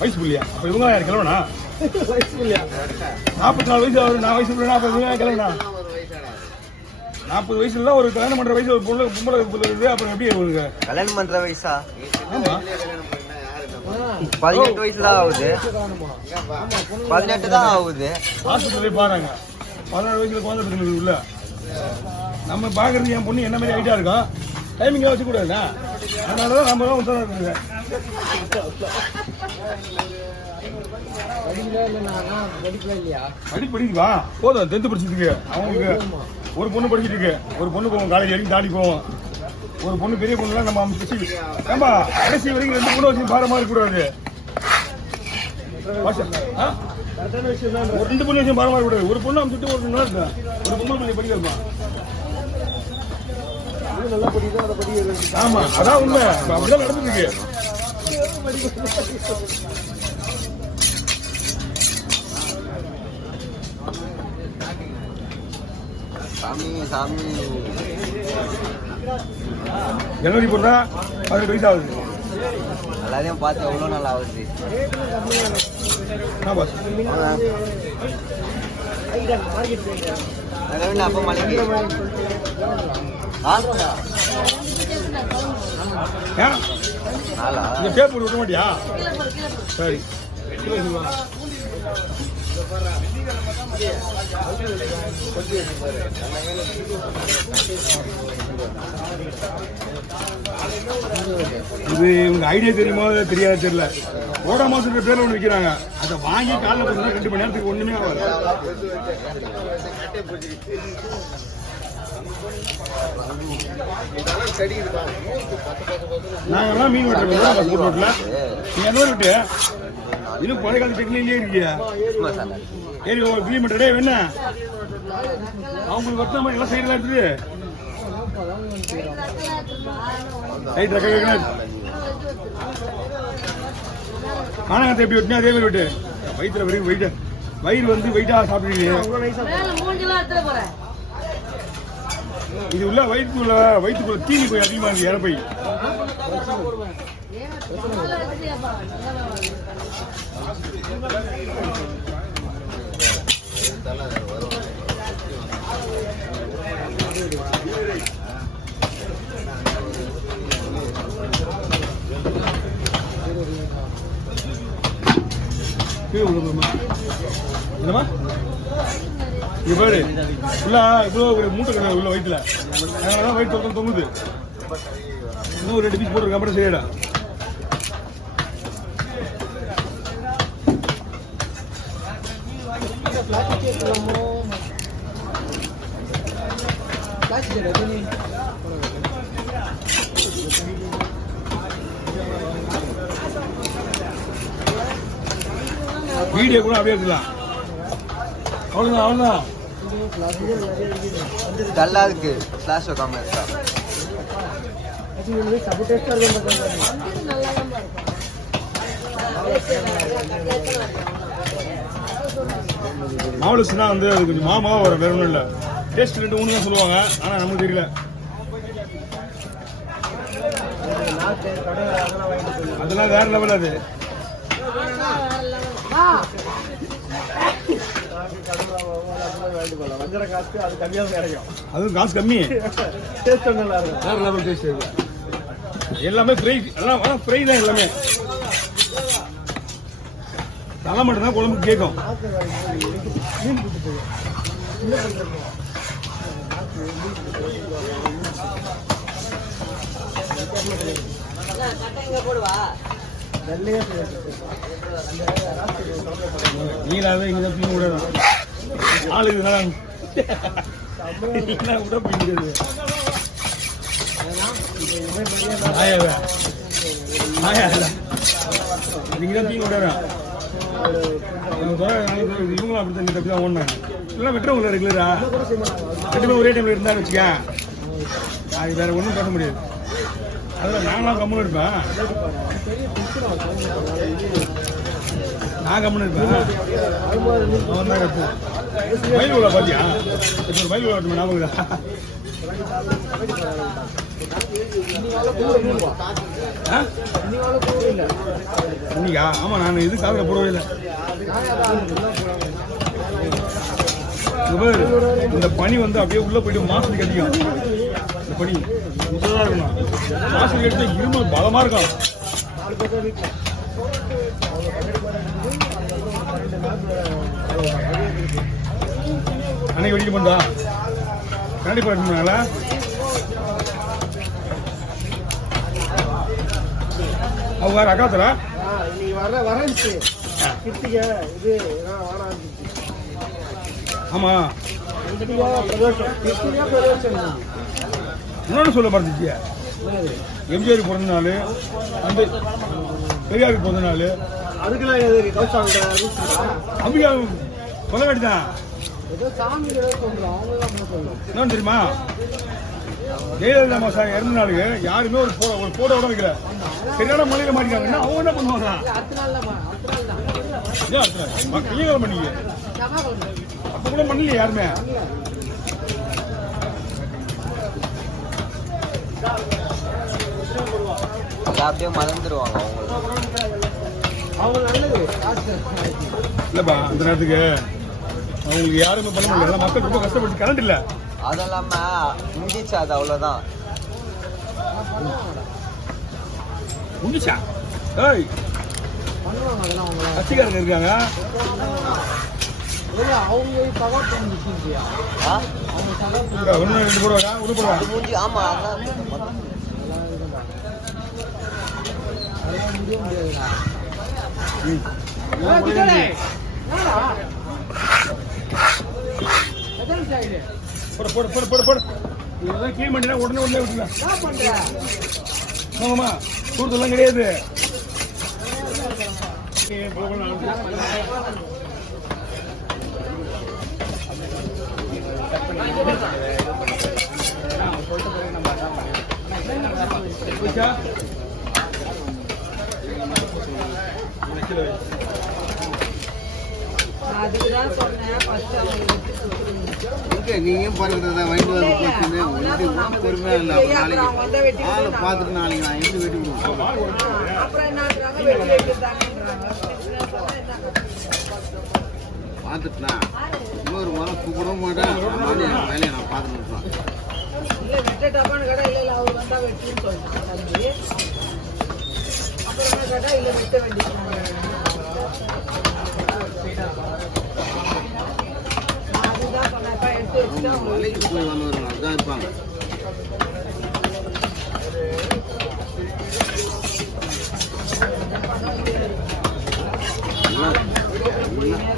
வயசு புள்ளியா? அப்போ இவங்க யார் கிளம்புனா? 44 வயசு அவர், நான் வயசு புள்ளி 40 கிளம்புனா 40 வயசுல ஒரு கல்யாணம் பண்ற வயசு ஒரு பொம்பளை இருக்குது. அப்புறம் எப்படி உங்களுக்கு கல்யாணம் பண்ற வயசா? 18 வயசு தான் ஆகுது. 18 தான் ஆகுது. ஹாஸ்பிட்டல் போய் பாருங்க. 16 வயசுல குழந்தை பிறகு உள்ள நம்ம பாக்குறது என் பொண்ணு என்ன மாதிரி ஐட்டா இருக்கும். டைமிங்காக வச்சுக்கூடாதுண்ணா. அதனாலதான் நம்ம தான் உத்தரவு இருக்குங்க. படிக்குவா போதும். 10th படிச்சுட்டு அவங்களுக்கு ஒரு பொண்ணு படிச்சுட்டு இருக்கு. ஒரு பொண்ணு போவோம் காலேஜ் வரைக்கும் தாண்டி போவோம். ஒரு பொண்ணு பெரிய பொண்ணுலாம் நம்ம ஏம்பா கடைசி வரைக்கும் 2 பொண்ணு வச்சு பாரமா இருக்கக்கூடாது. ஒரு 2 பொண்ணு வச்சு பாரமா இருக்கக்கூடாது. ஒரு பொண்ணு அமைச்சுட்டு ஒரு நல்லா இருக்கா. ஒரு பொண்ணு பண்ணி படிக்க வைப்பான். ஆமா அதான் உண்மை. அப்படிதான் நடந்துருக்கு. ஜனவரி போட்டா 18 வயசு ஆகுது. எல்லாரையும் பார்த்து எவ்வளோ நல்லா ஆகுது. அப்போ மலைக்கு பேப்பர் விட மாட்டியா? சரி இது உங்க ஐடியா தெரியுமா தெரியாது தெரியல. ஓடா மாசம் பேர்ல ஒண்ணு விற்கிறாங்க. அதை வாங்கி காலைல போனா 2 மணி நேரத்துக்கு ஒண்ணுமே ஆகாது. நாங்கெல்லாம் மீன் வெட்டுறோம் ரோட்ல. நீங்க என்ன விட்டு இன்னும் பழைய காலத்து டெக்னிக்லயே இருக்கியா? சரி ஒரு கிலோமீட்டர் டே வேணா அவங்களுக்கு வட்ட மாதிரி எல்லாம் சைடுல இருக்குது. ரைட் ரெக்க காணாங்கத்தை எப்படி வெட்டினா அதே மாதிரி விட்டு வயிற்றுல வரைக்கும் வெயிட்ட வயிறு வந்து வெயிட்டா சாப்பிடுறீங்க. இது உள்ள வயிற்றுக்குள்ள தீனி போய் அதிகமா இருக்கு. இறப்பை என்னமா இது பாரு ஃபுல்லா இவ்வளோ மூட்டை கடை உள்ள வயிற்றுல. அதனாலதான் வயிற்று தொங்குது. இன்னும் 2 பீஸ் போட்டுருக்க அப்புறம் செய்யடா. வீடியோ கூட அப்படியே இருக்கலாம். அவ்வளோதான் அவ்வளோதான். நல்லா இருக்கு. ஃபிளாஷ் வைக்காம இருக்கா? மாவுலஸ்னா வந்து அது கொஞ்சம் மாமாவா வரும். வேற ஒன்றும் இல்லை. டேஸ்ட் 2 3 தான் சொல்லுவாங்க. ஆனால் நமக்கு தெரியல. அதெல்லாம் வேற லெவல். அது அதுவும் காசு கம்மி. வேற லெவல் டேஸ்ட். எல்லாமே ஃப்ரை. எல்லாம் ஃப்ரை தான். எல்லாமே தலை மட்டும் தான் குழம்புக்கு கேட்கும். நீங்களாவே இங்கே தான் விடணும். ஆளுக்கு விட போயிடுது. நீங்க தான் தீங்க விடணும். இவங்களும் அப்படி தண்ணி தப்பி தான் ஓடினாங்க. எல்லாம் வெட்டுறவங்கள ரெகுலரா 2 பேரும் ஒரே டைம்ல இருந்தான்னு வச்சுக்க. அது வேற ஒன்றும் பேச முடியாது. அதில் நாங்களாம் கம்முன்னு இருப்பேன். நான் கம்முன்னு இருப்பேன். அவன் தான் கற்றுவேன். மயில் விழா பார்த்தியா? இப்போ ஒரு மயில் விழா ஞாபகம். நீ இன்னைக்கா? ஆமா, நான் இது காதுல போடவே இல்லை. இந்த பனி வந்து அப்படியே உள்ள போயிட்டு மாசத்துக்கு அடிக்கும். இந்த பனி முத்ததா இருக்கணும். மாசத்துக்கு அடிச்சா இருமல் பலமா இருக்கும். அன்னைக்கு வெடிக்க பண்ணா கண்டிப்பா இருக்கணும்னால அவங்க வேற அக்காத்தல ஆமா இன்னொன்னு சொல்ல மறந்துச்சியா, எம்ஜிஆர் பிறந்த நாள், அந்த பெரியாருக்கு பிறந்த நாள், அதுக்கெல்லாம் அப்படியா சொல்ல வேண்டியதான். என்ன தெரியுமா, ஜெயலலிதா மாசா இறந்த நாளுக்கு யாருமே ஒரு போட்டோ கூட வைக்கல. சரியான மலையில மாட்டிக்காங்கன்னா அவங்க என்ன பண்ணுவாங்க? பண்ணீங்க அப்ப கூட பண்ணலையே யாருமே. அப்படியே மறந்துடுவாங்க அவங்க. இல்லப்பா அந்த நேரத்துக்கு அவங்களுக்கு யாருமே பண்ண முடியல. மக்கள் ரொம்ப கஷ்டப்பட்டு கரண்ட் இல்ல. அதெல்லாம முடிச்சு அது அவ்வளவுதான். முடிச்சா ஏய் கட்சிக்காரங்க இருக்காங்க. ஒன்னு ரெண்டு போடுவாங்க முடிஞ்சு. ஆமா போடு போடு போடு போடு போடு. இதெல்லாம் கிளீன் பண்ணினா உடனே உடனே விட்டுலாம். ஆமாம்மா கூடுதலாம் கிடையாது. அதுக்குதான் சொன்னேன். நீங்க பாருங்க வண்டி வந்து பொறுமையா இல்லை. நாளைக்கு ஆளை பார்த்துட்டு நாளைக்கு நான் எங்க வெட்டி பார்த்துட்டுனா இன்னொரு முறை கூப்பிட மாட்டேன். வேலையை நான் பார்த்துட்டு இல்லை விட்டுட்டாப்பான்னு கடை இல்லை அவர் வந்தா வெட்டின்னு சொல்லிட்டாங்க. அப்புறம் கடை இல்லை வெட்ட வேண்டியது. மலைக்கு போய் வந்து தான் இருப்பாங்க.